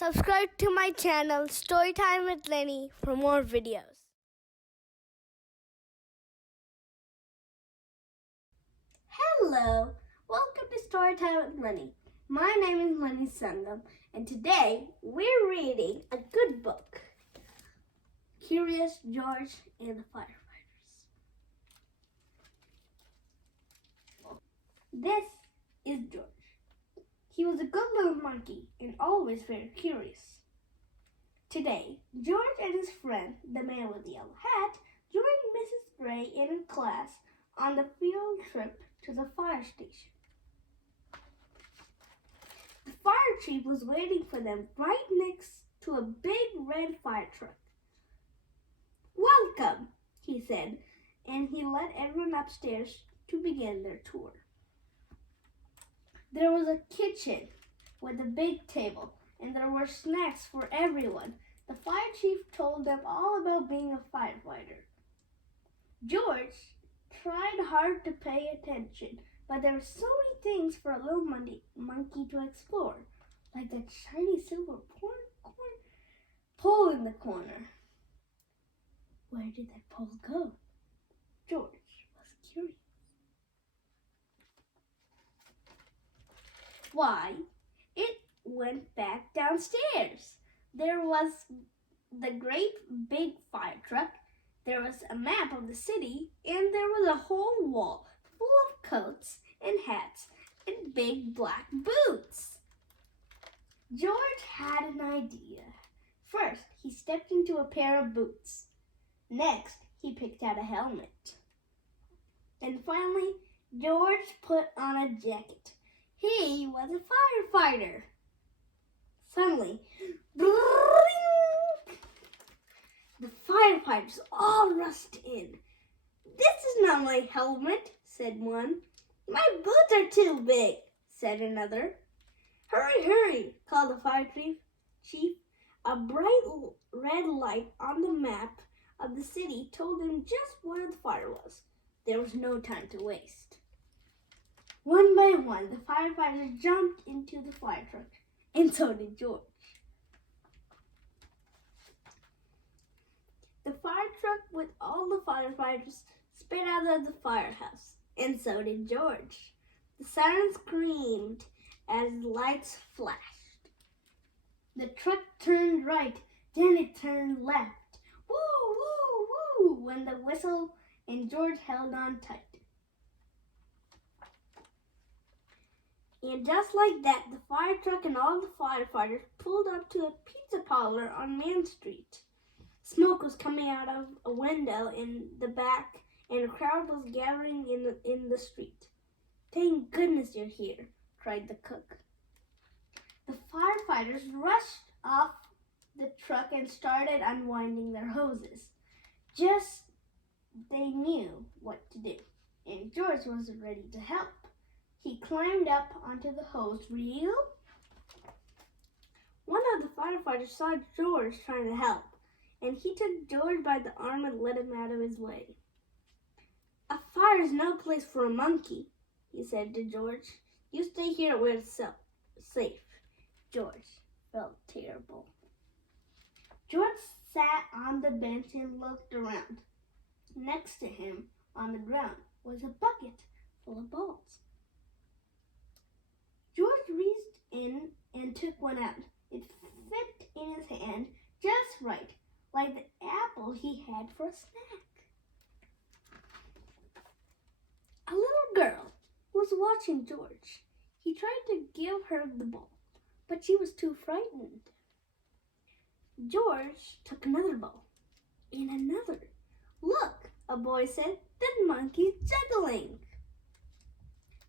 Subscribe to my channel Storytime with Lenny for more videos. Hello, welcome to Storytime with Lenny. My name is Lenny Sangam, and today we're reading a good book, Curious George and the Firefighters. This is George. He was a good little monkey and always very curious. Today, George and his friend, the man with the yellow hat, joined Mrs. Gray in her class on the field trip to the fire station. The fire chief was waiting for them right next to a big red fire truck. "Welcome," he said, and he led everyone upstairs to begin their tour. There was a kitchen with a big table, and there were snacks for everyone. The fire chief told them all about being a firefighter. George tried hard to pay attention, but there were so many things for a little monkey to explore, like that shiny silver pole in the corner. Where did that pole go? George was curious. Why, it went back downstairs. There was the great big fire truck, there was a map of the city, and there was a whole wall full of coats and hats and big black boots. George had an idea. First, he stepped into a pair of boots. Next, he picked out a helmet. And finally, George put on a jacket. He was a firefighter. Suddenly, the firefighters all rushed in. "This is not my helmet," said one. "My boots are too big," said another. "Hurry, hurry," called the fire chief. A bright red light on the map of the city told them just where the fire was. There was no time to waste. One by one, the firefighters jumped into the fire truck, and so did George. The fire truck with all the firefighters sped out of the firehouse, and so did George. The siren screamed as lights flashed. The truck turned right, then it turned left. Woo, woo, woo, went the whistle, and George held on tight. And just like that, the fire truck and all the firefighters pulled up to a pizza parlor on Main Street. Smoke was coming out of a window in the back, and a crowd was gathering in the street. "Thank goodness you're here," cried the cook. The firefighters rushed off the truck and started unwinding their hoses. Just they knew what to do, and George was ready to help. He climbed up onto the hose reel. One of the firefighters saw George trying to help, and he took George by the arm and led him out of his way. "A fire is no place for a monkey," he said to George. "You stay here where it's safe." George felt terrible. George sat on the bench and looked around. Next to him, on the ground, was a bucket full of balls. George reached in and took one out. It fit in his hand just right, like the apple he had for a snack. A little girl was watching George. He tried to give her the ball, but she was too frightened. George took another ball and another. "Look," a boy said, "that monkey's juggling."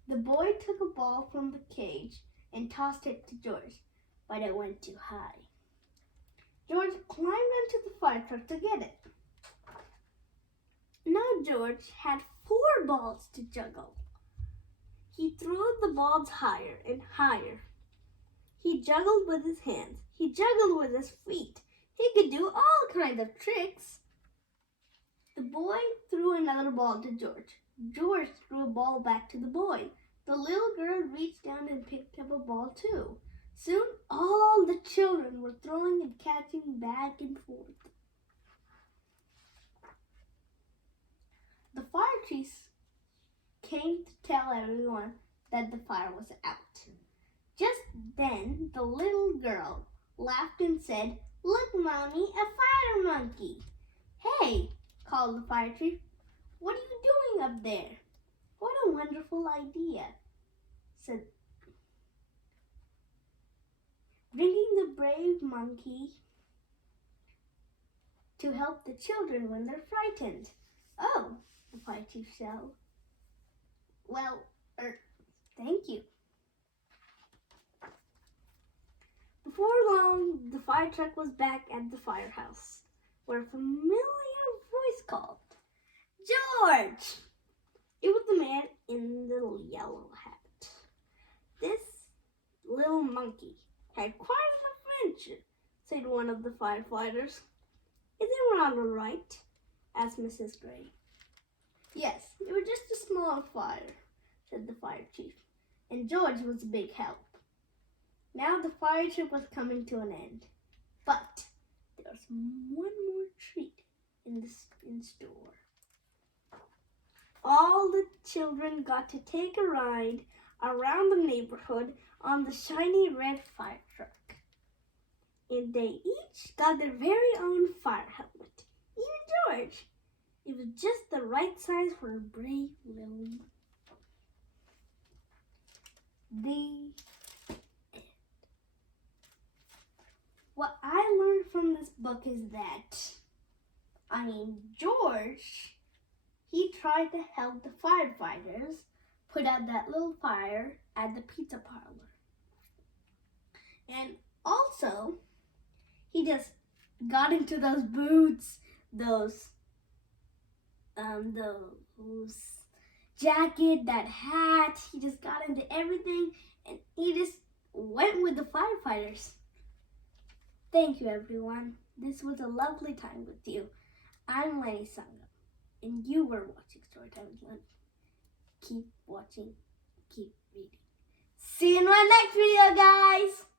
The boy took a ball from the cage and tossed it to George, but it went too high. George climbed into the fire truck to get it. Now George had 4 balls to juggle. He threw the balls higher and higher. He juggled with his hands. He juggled with his feet. He could do all kinds of tricks. The boy threw another ball to George. George threw a ball back to the boy. The little girl reached down and picked up a ball too. Soon all the children were were throwing and catching back and forth. The fire chiefs came to tell everyone that the fire was out. Just then, the little girl laughed and said, "Look, Mommy, a fire monkey." "Hey," called the fire chief, "what are you doing up there?" "What a wonderful idea," said bringing the brave monkey to help the children when they're frightened. "Oh," the fire chief said. "Well, thank you." Before long, the fire truck was back at the firehouse, where a familiar voice called, "George!" It was the man in the yellow hat. "This little monkey had quite an adventure," said one of the firefighters. "Is everyone all right?" asked Mrs. Gray. "Yes, it was just a small fire," said the fire chief, "and George was a big help." Now the fire trip was coming to an end, but there was one more treat in store. All the children got to take a ride around the neighborhood on the shiny red fire truck. And they each got their very own fire helmet. Even George. It was just the right size for a brave little man. What I learned from this book is that, George, he tried to help the firefighters put out that little fire at the pizza parlor. And also, he just got into those boots, those jacket, that hat. He just got into everything, and he just went with the firefighters. Thank you, everyone. This was a lovely time with you. I'm Lenny Sangam, and you were watching Storytime with Lenny. Keep watching, keep reading. See you in my next video, guys!